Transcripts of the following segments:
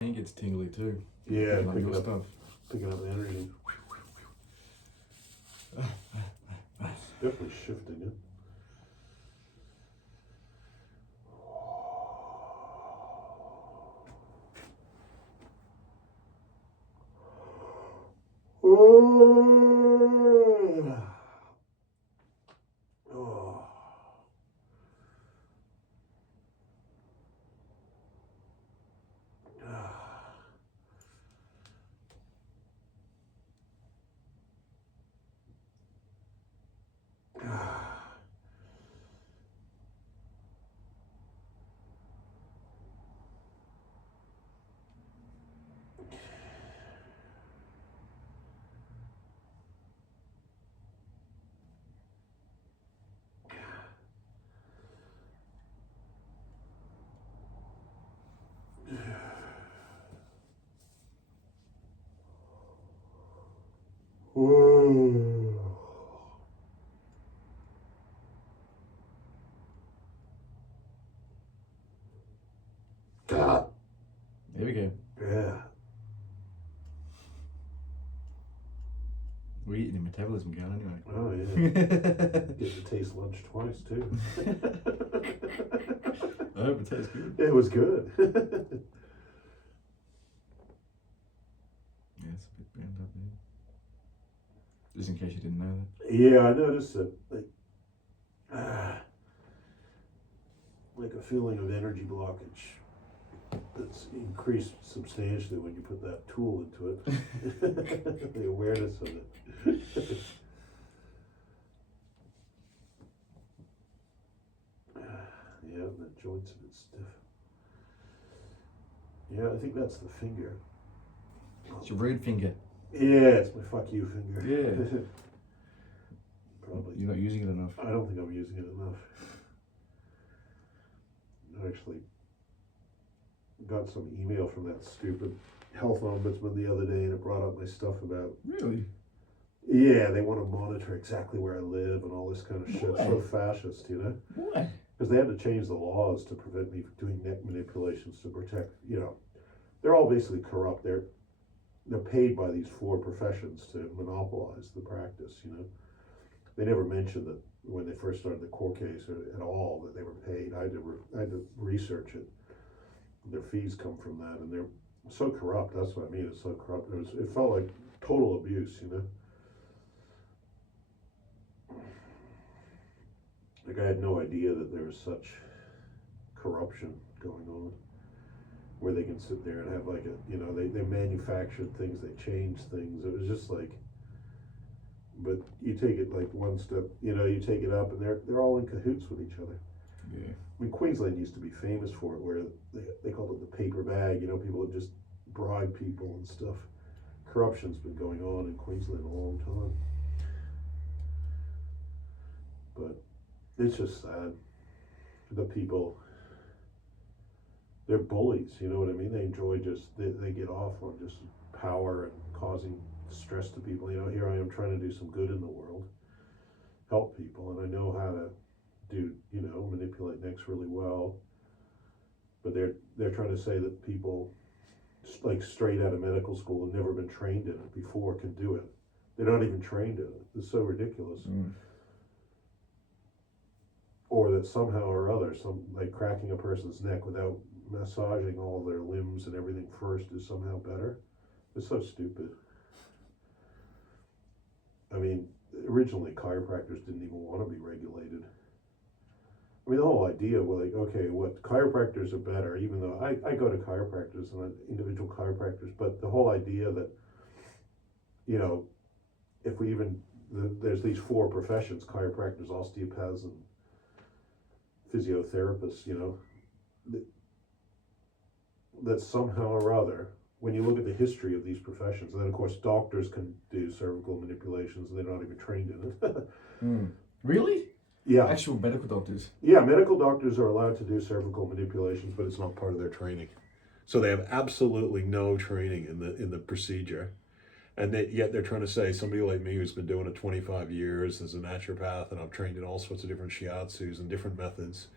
And gets tingly too. Yeah, like your stuff. Picking up the energy. It's definitely shifting it. There we go. Yeah. We're eating your metabolism going anyway. Oh yeah. Get to taste lunch twice too. I hope it tastes good. It was good. Yeah, it's a bit bent up there. Just in case you didn't know that. Yeah, I noticed it. Like a feeling of energy blockage that's increased substantially when you put that tool into it. The awareness of it. Yeah, the joints a bit stiff. Yeah, I think that's the finger. It's your rude finger. Yeah, it's my fuck you finger. Yeah. Probably. You're not using it enough. I don't think I'm using it enough. I actually got some email from that stupid health ombudsman the other day, and it brought up my stuff about. Really? Yeah, they want to monitor exactly where I live and all this kind of shit. Why? So fascist, you know? Why? Because they had to change the laws to prevent me from doing neck manipulations to protect, you know. They're all basically corrupt. They're paid by these four professions to monopolize the practice, you know. They never mentioned that when they first started the court case at all that they were paid. I had to research it. Their fees come from that, and they're so corrupt. That's what I mean. It's so corrupt. It felt like total abuse, you know. Like I had no idea that there was such corruption going on, where they can sit there and have like they manufactured things, they changed things. It was just like, but you take it like one step, you take it up, and they're all in cahoots with each other. Yeah. I mean, Queensland used to be famous for it, where they called it the paper bag. People would just bribe people and stuff. Corruption's been going on in Queensland a long time, but it's just sad. The people, they're bullies, you know what I mean? They enjoy they get off on just power and causing stress to people. Here I am trying to do some good in the world, help people, and I know how to do, manipulate necks really well. But they're trying to say that people like straight out of medical school and never been trained in it before can do it. They're not even trained in it. It's so ridiculous. Or that somehow or other, like cracking a person's neck without massaging all their limbs and everything first is somehow better. It's so stupid. I mean, originally chiropractors didn't even want to be regulated. I mean, the whole idea was like, okay, what chiropractors are better, even though I go to chiropractors and individual chiropractors, but the whole idea that, if we even, there's these four professions, chiropractors, osteopaths, and physiotherapists, that somehow or other, when you look at the history of these professions, and then of course doctors can do cervical manipulations and they're not even trained in it. Really? Yeah. Actual medical doctors? Yeah, medical doctors are allowed to do cervical manipulations, but it's not part of their training. So they have absolutely no training in the procedure. And yet they're trying to say, somebody like me who's been doing it 25 years as a naturopath, and I've trained in all sorts of different shiatsus and different methods,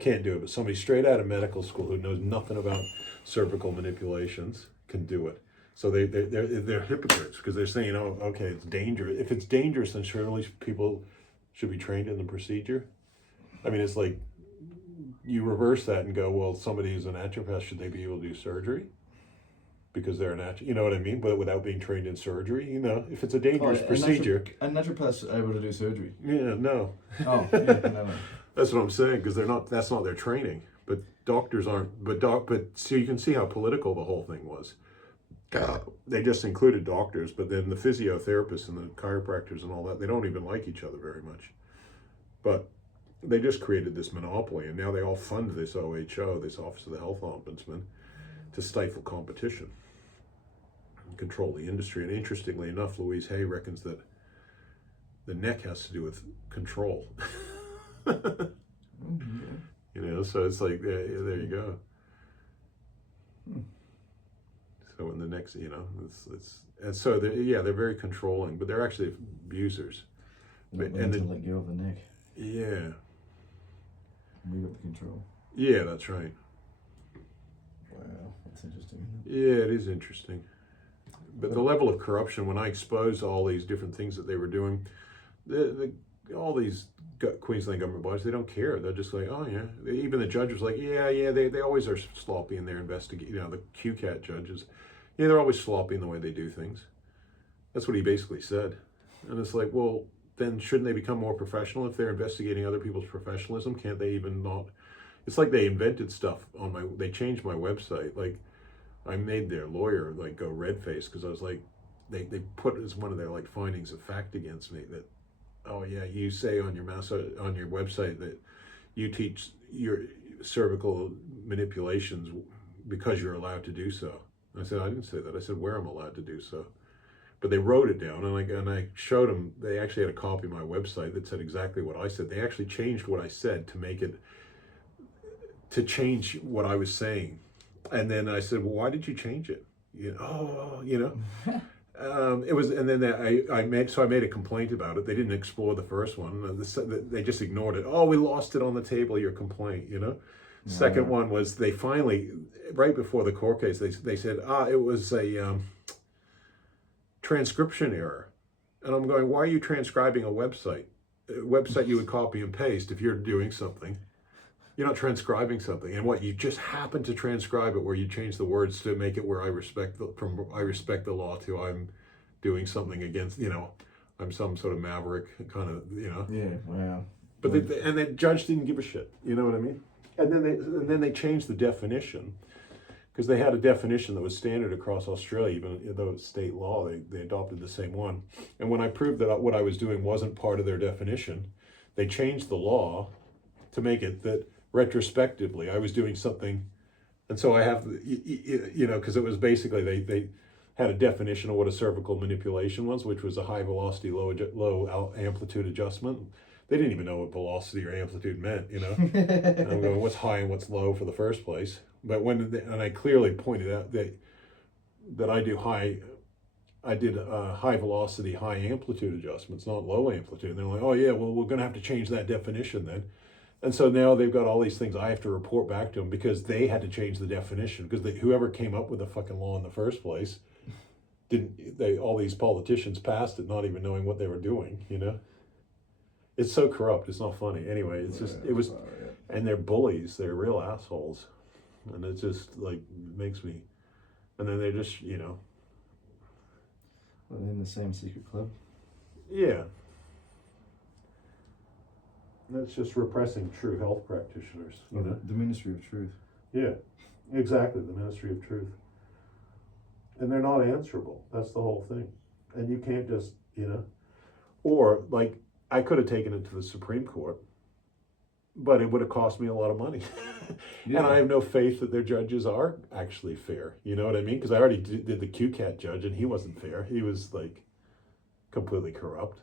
can't do it, but somebody straight out of medical school who knows nothing about cervical manipulations can do it. So they're hypocrites because they're saying, oh, okay, it's dangerous. If it's dangerous, then surely people should be trained in the procedure. I mean, it's like you reverse that and go, well, somebody who's a naturopath, should they be able to do surgery? Because they're a naturopath, you know what I mean? But without being trained in surgery, if it's a dangerous procedure. A naturopath's able to do surgery. Yeah, no. Oh, yeah, no. That's what I'm saying, because that's not their training. But doctors aren't, but so you can see how political the whole thing was. They just included doctors, but then the physiotherapists and the chiropractors and all that, they don't even like each other very much. But they just created this monopoly, and now they all fund this OHO, this Office of the Health Ombudsman, to stifle competition and control the industry. And interestingly enough, Louise Hay reckons that the neck has to do with control. So it's like, there you go. So in the next, and so they're very controlling, but they're actually abusers. And to let go of the neck. Yeah. We got the control. Yeah, that's right. Wow, that's interesting. Yeah, it is interesting. But the level of corruption, when I exposed all these different things that they were doing, all these Queensland government bodies, they don't care. They're just like, oh yeah. Even the judge was like, yeah, they always are sloppy in their investigation. The QCAT judges, they're always sloppy in the way they do things. That's what he basically said. And it's like, well, then shouldn't they become more professional if they're investigating other people's professionalism? Can't they even not? It's like they invented stuff they changed my website. Like, I made their lawyer go red face because I was like, they put as one of their findings of fact against me that, oh yeah, you say on your website that you teach your cervical manipulations because you're allowed to do so. I said, I didn't say that. I said where I'm allowed to do so. But they wrote it down, and I showed them. They actually had a copy of my website that said exactly what I said. They actually changed what I said to change what I was saying. And then I said, well, why did you change it? It was, and then I made a complaint about it. They didn't explore the first one. They just ignored it. Oh, we lost it on the table, your complaint, Second one was they finally, right before the court case, they said, it was a transcription error. And I'm going, why are you transcribing a website? A website you would copy and paste if you're doing something. You're not transcribing something. And what, you just happen to transcribe it where you change the words to make it where I respect the law to I'm doing something against, I'm some sort of maverick kind of, Yeah, wow. But and the judge didn't give a shit, you know what I mean? And then they changed the definition, because they had a definition that was standard across Australia, even though it's state law, they adopted the same one. And when I proved that what I was doing wasn't part of their definition, they changed the law to make it that retrospectively I was doing something. And so I have, because it was basically, they had a definition of what a cervical manipulation was, which was a high velocity, low amplitude adjustment. They didn't even know what velocity or amplitude meant, And I'm going, what's high and what's low for the first place? But and I clearly pointed out that I did high velocity, high amplitude adjustments, not low amplitude. And they're like, oh yeah, well, we're going to have to change that definition then. And so now they've got all these things I have to report back to them because they had to change the definition, because whoever came up with the fucking law in the first place all these politicians passed it not even knowing what they were doing, It's so corrupt. It's not funny. Anyway, and they're bullies. They're real assholes. And it just makes me, and then they're just, Well, they're in the same secret club. Yeah. That's just repressing true health practitioners. The Ministry of Truth. Yeah, exactly. The Ministry of Truth. And they're not answerable. That's the whole thing. And you can't just, or I could have taken it to the Supreme Court, but it would have cost me a lot of money. Yeah. And I have no faith that their judges are actually fair. You know what I mean? Because I already did the QCAT judge, and he wasn't fair. He was completely corrupt.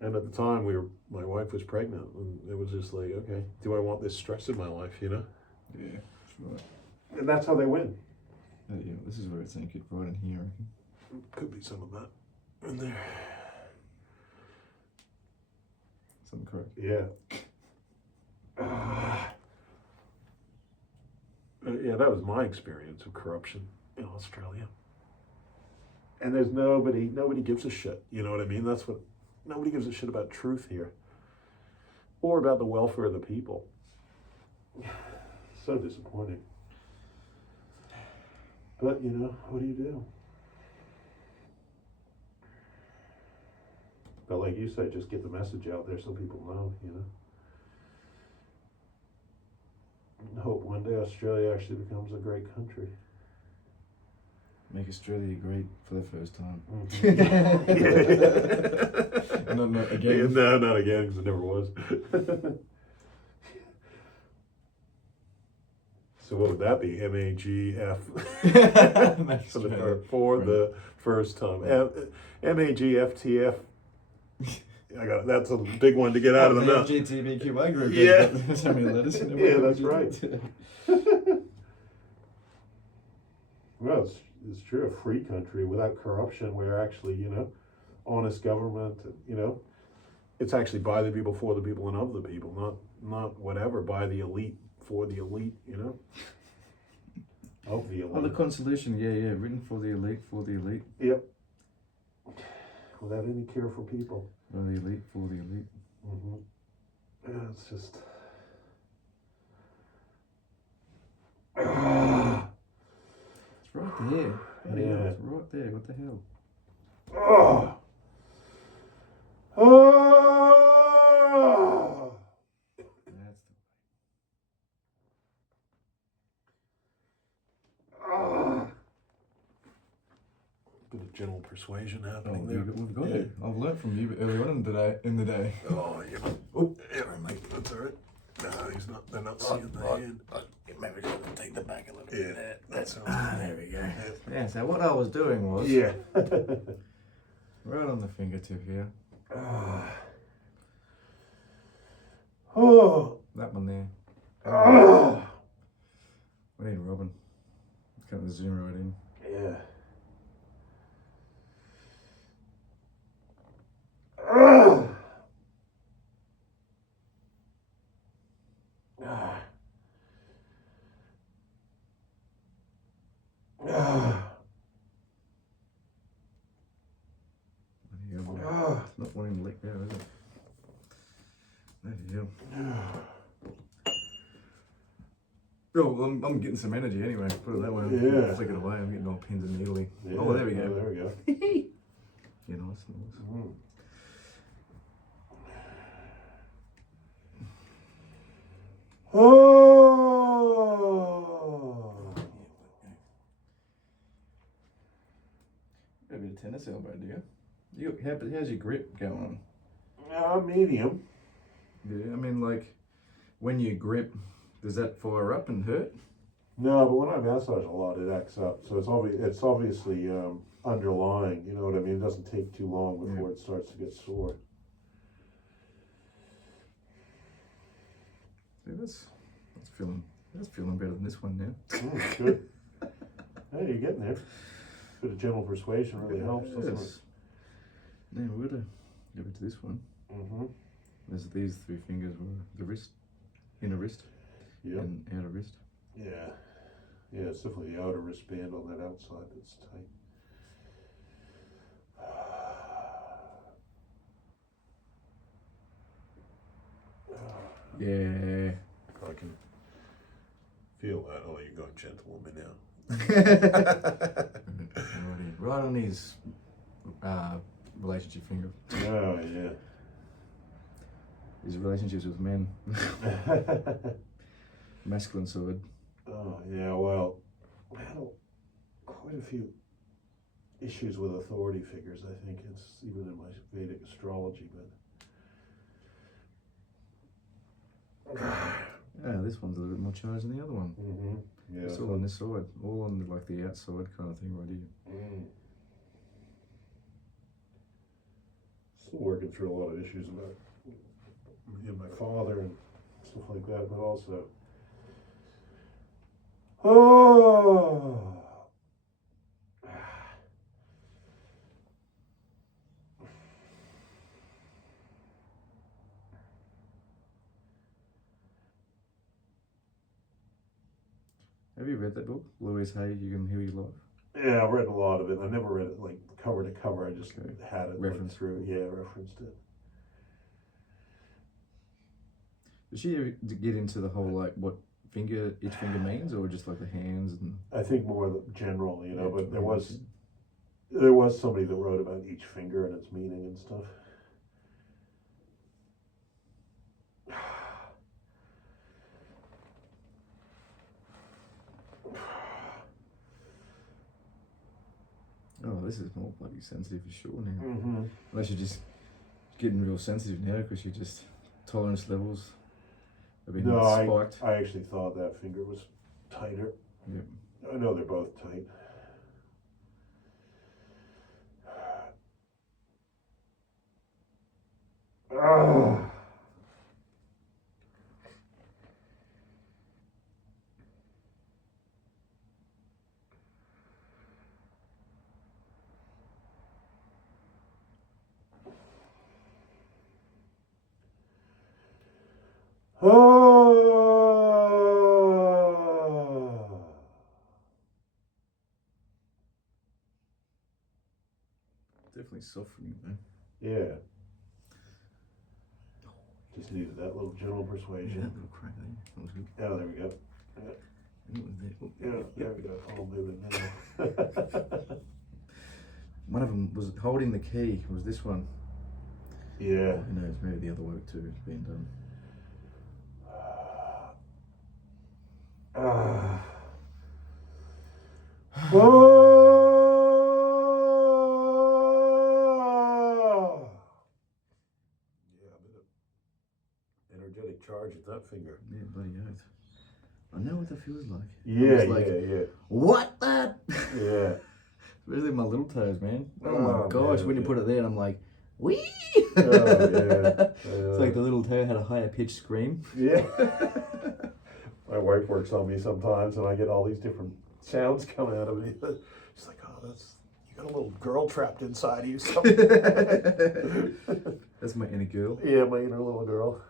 And at the time, my wife was pregnant, and it was just like, okay, do I want this stress in my life? Yeah, sure. And that's how they win. Yeah, this is where it's anchored right in here. Could be some of that in there. Something correct. Yeah. that was my experience of corruption in Australia. And there's nobody gives a shit. You know what I mean? Nobody gives a shit about truth here, or about the welfare of the people. So disappointing. But what do you do? But like you said, just get the message out there so people know. I hope one day Australia actually becomes a great country. Make Australia great for the first time. Mm-hmm. Not again. No, not again, because it never was. So what would that be? MAGF for the first time. MAGFTF. That's a big one to get out of the mouth. LGBTQI group. Yeah. There's so many letters in Yeah, that's right. Well, it's true. A free country without corruption, where actually, honest government, it's actually by the people, for the people, and of the people, not whatever, by the elite, for the elite, of the elite. Oh, the Constitution, yeah, written for the elite, Yep. Without any care for people. By the elite, for the elite. Mm-hmm. Yeah, it's just. It's right there. Yeah. It's right there. What the hell? Oh. Oh. That's Bit of gentle persuasion the happening there. We've got it. I've learnt from you earlier on in the day. Oh, yeah. Oh, yeah, mate, that's all right. No, they're not seeing the hand. Maybe just take the back a little Yeah, that's all there we go. Yeah, so what I was doing was Yeah. right on the fingertip here. Oh. That one there. Oh. We need Robin. Kind of zoom right in. Yeah. It's not wanting to let go, is it? There you go. Oh, I'm getting some energy anyway. Put it that way. Yeah. Flick it away. I'm getting all pins and needly. Yeah. Oh, there we go. Oh, there we go. Yeah, nice. Mm. Oh. Got a bit of tennis elbow, do you? How's your grip going? Medium. Yeah, I mean, like, when you grip, does that fire up and hurt? No, but when I massage a lot, it acts up. So it's obviously underlying. You know what I mean? It doesn't take too long before it starts to get sore. See, that's feeling better than this one now. Good. Hey, you're getting there. Bit of gentle persuasion really helps, doesn't it? Now we're gonna go to this one. Mm-hmm. There's these three fingers were the wrist, inner wrist, and outer wrist. Yeah. Yeah, it's definitely the outer wristband on that outside that's tight. Yeah. I can feel that. Oh, you're going gentle on me now. Right on his relationship finger. Oh, yeah. His relationships with men. Masculine side. Oh, yeah, well, I had quite a few issues with authority figures, I think. It's even in my Vedic astrology, but... Yeah, this one's a little bit more charged than the other one. Mm-hmm. Yeah, it's all on this side, all on like the outside kind of thing right here. Still working through a lot of issues about my father and stuff like that, but also... Oh! Have you read that book, Louise Hay, You Can Heal Your Life? Yeah, I've read a lot of it. I never read it like cover to cover. I just Okay. had it Reference. through. Yeah, referenced it. Did she ever get into the whole like what each finger means, or just like the hands and? I think more the general, you know. Yeah, But there hands, was somebody that wrote about each finger and its meaning and stuff. Oh, this is more bloody sensitive for sure now. Mm-hmm. Unless you're just getting real sensitive now because you just tolerance levels have been spiked. I actually thought that finger was tighter. Yep. I know they're both tight. Ah. Oh. Definitely softening though. Yeah. Just needed that little gentle Yeah, persuasion. that little crack there. That was good. Oh, there we go. Yeah, there we go. I'll move it now. One of them was holding the key. Was this one? Yeah. Who knows? Maybe the other work too is being done. Oh. Yeah, a bit of energetic charge at that finger. Yeah, bloody oath. I know what that feels like. Yeah, like, yeah. What that? Yeah. Especially my little toes, man. Oh Oh, my gosh, man, when you yeah. put it there, and I'm like, wee! Oh, yeah. It's like the little toe had a higher pitched scream. Yeah. My wife works on me sometimes, and I get all these different sounds coming out of me. She's like, "Oh, you got a little girl trapped inside of you." That's my inner girl. Yeah, my inner little girl.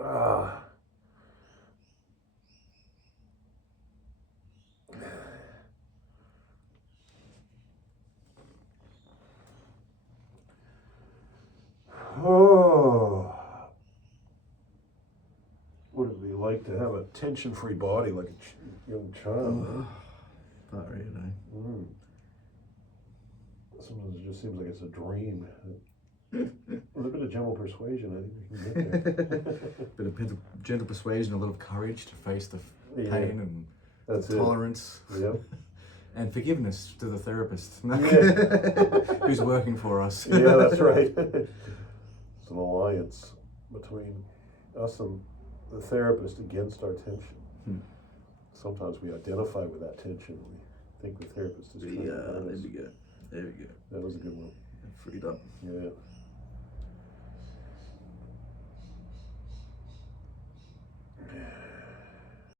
Ah. Oh. What would it be like to have a tension-free body like a young child? Not really. Mm. Sometimes it just seems like it's a dream. With a bit of gentle persuasion, I think we can get there. Bit of gentle persuasion, a little courage to face the pain and That's tolerance. Yep. And forgiveness to the therapist Yeah. who's working for us. Yeah, that's right. It's an alliance between us and the therapist against our tension. Sometimes we identify with that tension. We think the therapist is trying to there we go. There we go. That was a good one. Freed up. Yeah.